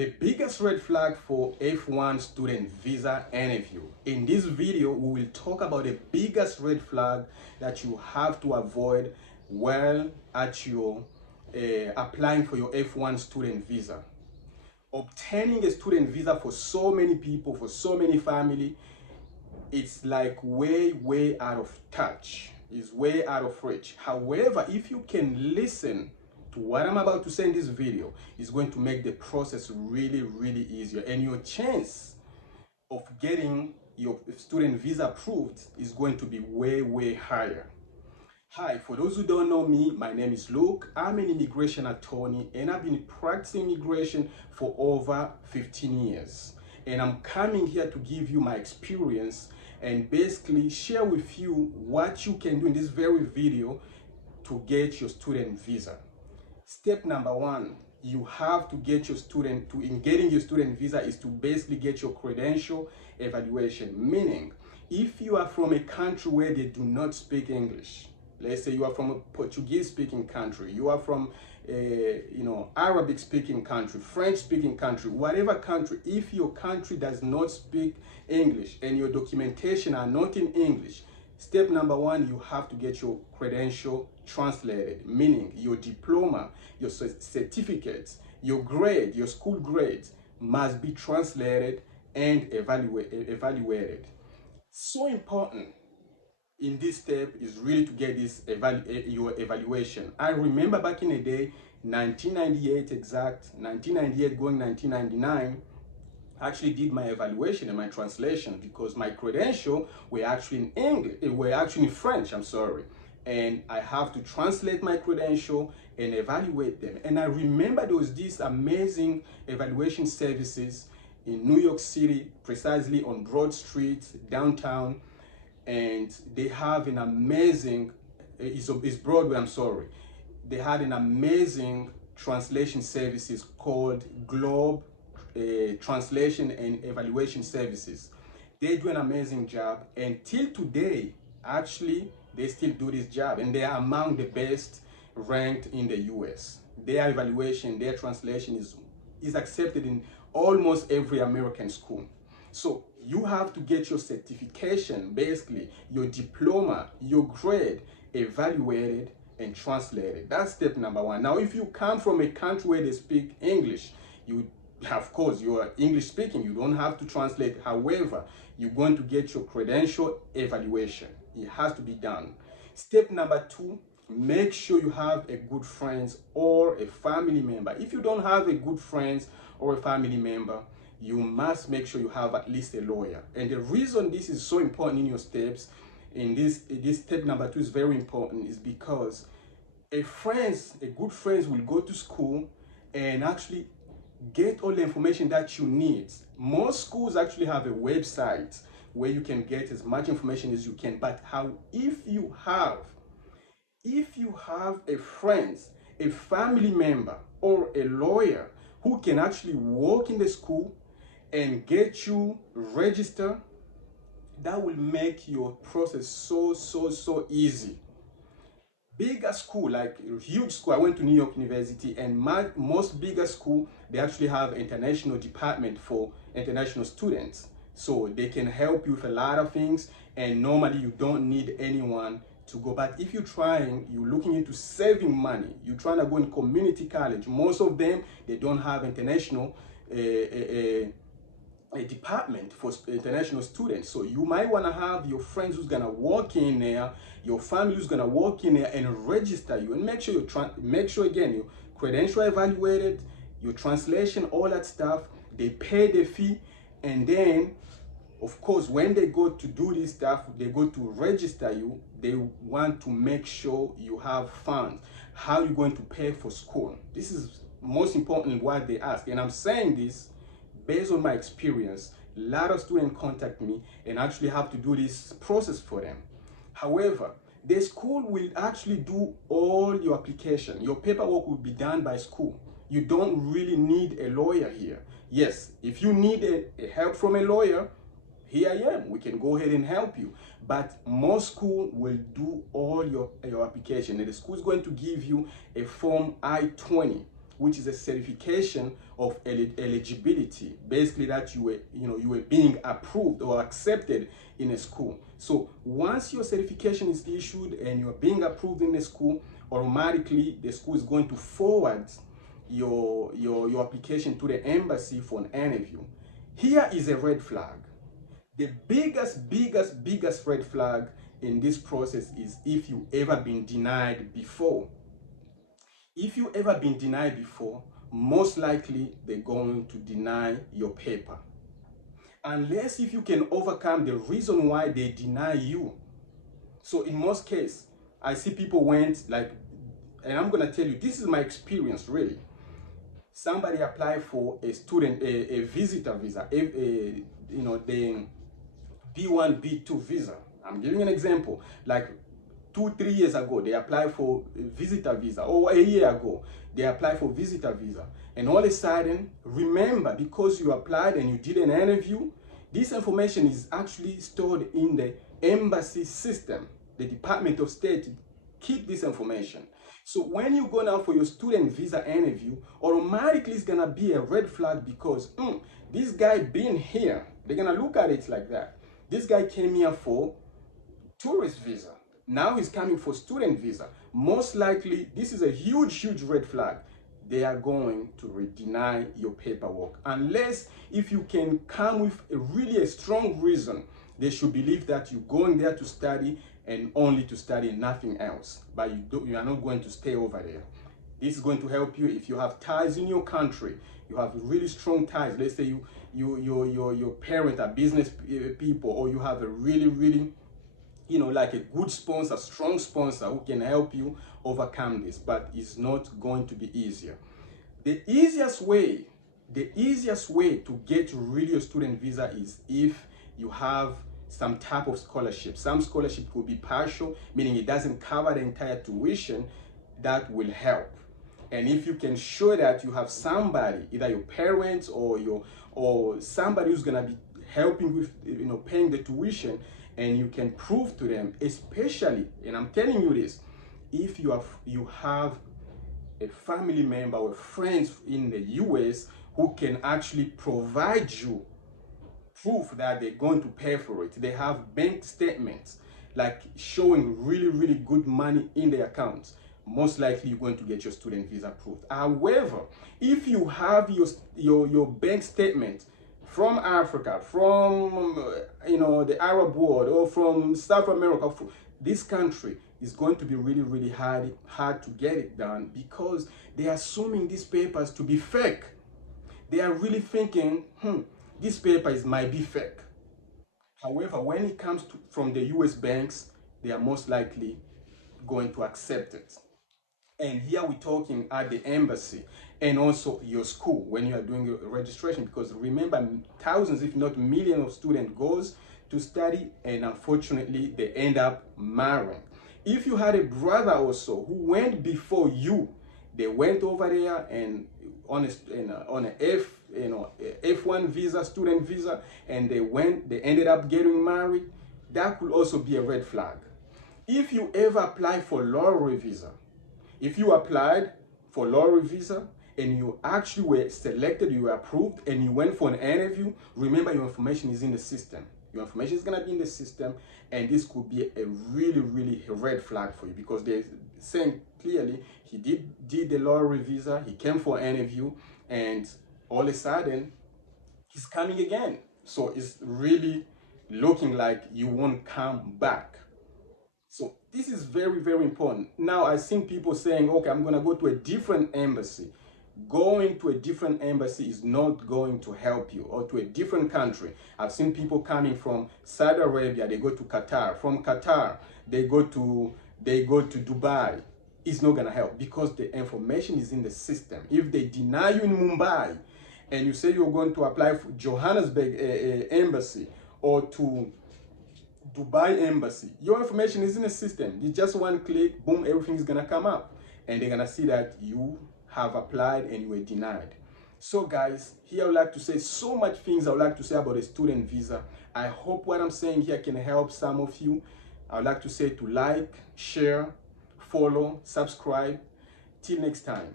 The biggest red flag for F1 student visa interview. In this video, we will talk about the biggest red flag that you have to avoid while at your applying for your F1 student visa. Obtaining a student visa for so many people, for so many family, it's like way out of touch. It's way out of reach. However, if you can listen to what I'm about to say in this video, is going to make the process really easier, and your chance of getting your student visa approved is going to be way higher. Hi, for those who don't know me, my name is Luke. I'm an immigration attorney and I've been practicing immigration for over 15 years. And I'm coming here to give you my experience and basically share with you what you can do in this very video to get your student visa. Step number one, you have to get your student in getting your student visa is to basically get your credential evaluation. Meaning, if you are from a country where they do not speak English, let's say you are from a Portuguese speaking country, you are from a Arabic speaking country, French speaking country, whatever country, if your country does not speak English and your documentation are not in English, step number one, you have to get your credential translated, meaning your diploma, your certificates, your grade, your school grades must be translated and evaluated. So important in this step is really to get this your evaluation. I remember back in the day, 1998 going 1999, I actually did my evaluation and my translation because my credentials were actually in English, were actually in French, I'm sorry. And I have to translate my credential and evaluate them. And I remember there was these amazing evaluation services in New York City, precisely on Broad Street, downtown. And they have an amazing, it's Broadway, I'm sorry. They had an amazing translation services called Globe Translation and Evaluation Services. They do an amazing job, and till today, actually, they still do this job, and they are among the best ranked in the US. Their evaluation, their translation is accepted in almost every American school. So you have to get your certification, basically your diploma, your grade evaluated and translated. That's step number one. Now, if you come from a country where they speak English, of course, you are English speaking, you don't have to translate. However, you're going to get your credential evaluation. It has to be done. Step number two, make sure you have a good friend or a family member. If you don't have a good friend or a family member, you must make sure you have at least a lawyer. And the reason this is so important in your steps, in this step number two is very important, is because a good friend will go to school and actually get all the information that you need. Most schools actually have a website where you can get as much information as you can. But if you have a friend, a family member, or a lawyer who can actually work in the school and get you registered, that will make your process so easy. Bigger school, like a huge school, I went to New York University, and most bigger school, they actually have international department for international students. So they can help you with a lot of things, and normally you don't need anyone to go. But if you're looking into saving money, you're trying to go in community college, most of them, they don't have international a department for international students. So you might want to have your friends who's gonna walk in there, your family who's gonna walk in there and register you, and make sure again your credential evaluated, your translation, all that stuff. They pay the fee, and then of course when they go to do this stuff, they go to register you, they want to make sure you have funds. How you going to pay for school? This is most important what they ask, and I'm saying this based on my experience. A lot of students contact me and actually have to do this process for them. However, the school will actually do all your application. Your paperwork will be done by school. You don't really need a lawyer here. Yes, if you need a help from a lawyer, here I am. We can go ahead and help you. But most school will do all your application. And the school is going to give you a form I-20. which is a certification of eligibility, basically that you were being approved or accepted in a school. So once your certification is issued and you're being approved in the school, automatically the school is going to forward your application to the embassy for an interview. Here is a red flag. The biggest red flag in this process is if you ever been denied before. If you ever been denied before, most likely they're going to deny your paper. Unless if you can overcome the reason why they deny you. So in most cases, I see people went like, and I'm gonna tell you, this is my experience really. Somebody applied for a student, a visitor visa, the B1, B2 visa. I'm giving an example. Like 2-3 years ago, they applied for a visitor visa, or a year ago, they applied for visitor visa. And all of a sudden, remember, because you applied and you did an interview, this information is actually stored in the embassy system. The Department of State keep this information. So when you go now for your student visa interview, automatically it's gonna be a red flag because this guy been here. They're gonna look at it like that. This guy came here for tourist visa. Now he's coming for student visa. Most likely, this is a huge red flag. They are going to deny your paperwork. Unless if you can come with a strong reason, they should believe that you're going there to study and only to study, nothing else. But you are not going to stay over there. This is going to help you if you have ties in your country. You have really strong ties. Let's say your parents are business people, or you have a really like a good sponsor, strong sponsor who can help you overcome this, but it's not going to be easier. The easiest way to get really a student visa is if you have some type of scholarship. Some scholarship could be partial, meaning it doesn't cover the entire tuition. That will help. And if you can show that you have somebody, either your parents or somebody who's gonna be helping with paying the tuition, and you can prove to them, especially, and I'm telling you this, if you have a family member or friends in the US who can actually provide you proof that they're going to pay for it. They have bank statements like showing really good money in their accounts. Most likely you're going to get your student visa approved. However, if you have your bank statement from Africa, from the Arab world, or from South America, this country is going to be really hard to get it done because they are assuming these papers to be fake. They are really thinking, this paper might be fake. However, when it comes from the US banks, they are most likely going to accept it. And here we're talking at the embassy and also your school when you are doing your registration, because remember, thousands if not millions of students goes to study, and unfortunately they end up marrying. If you had a brother also who went before you, they went over there and on a F1 visa, student visa, and they ended up getting married, that could also be a red flag. If you ever apply for lottery visa, if you applied for lottery visa and you actually were selected, you were approved, and you went for an interview, remember your information is in the system. Your information is gonna be in the system, and this could be a really red flag for you, because they're saying clearly he did the lottery visa, he came for an interview, and all of a sudden he's coming again. So it's really looking like you won't come back. So this is very important. Now I've seen people saying, okay, I'm gonna go to a different embassy. Going to a different embassy is not going to help you, or to a different country. I've seen people coming from Saudi Arabia, they go to Qatar. From Qatar, they go to Dubai. It's not gonna help because the information is in the system. If they deny you in Mumbai and you say you're going to apply for Johannesburg embassy or to Dubai embassy, your information is in the system. You just one click, boom, everything is gonna come up, and they're gonna see that you have applied and you were denied. So guys, here I would like to say so much things I would like to say about a student visa. I hope what I'm saying here can help some of you. I would like to say to like, share, follow, subscribe. Till next time.